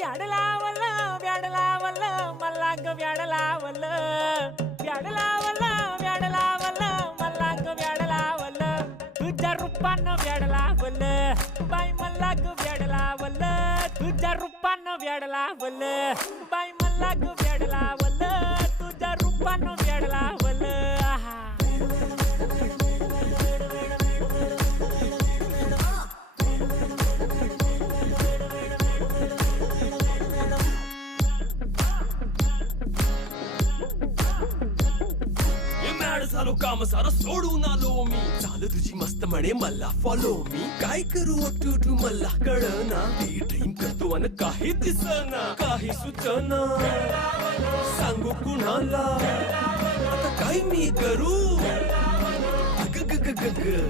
व्याड लावलं व्याड लावलं मला ग व्याड लावलं व्याड लावलं व्याड लावलं मला ग व्याड लावलं तुझ्या रूपानं व्याड लावलं बाई मला ग व्याड लावलं तुझ्या रूपानं व्याड लावलं बाई मला ग व्याड लावलं तुझ्या रूपानं व्याड लावलं आहा झालो काम सारं सोडून आलो मी चाल तुझी मस्त म्हणे मला फॉलो मी काय करू टू मला कळना ती ड्रीम करतो अन काही दिसना काही सुचना सांगू कुणाला आता काय मी करू ग ग ग ग ग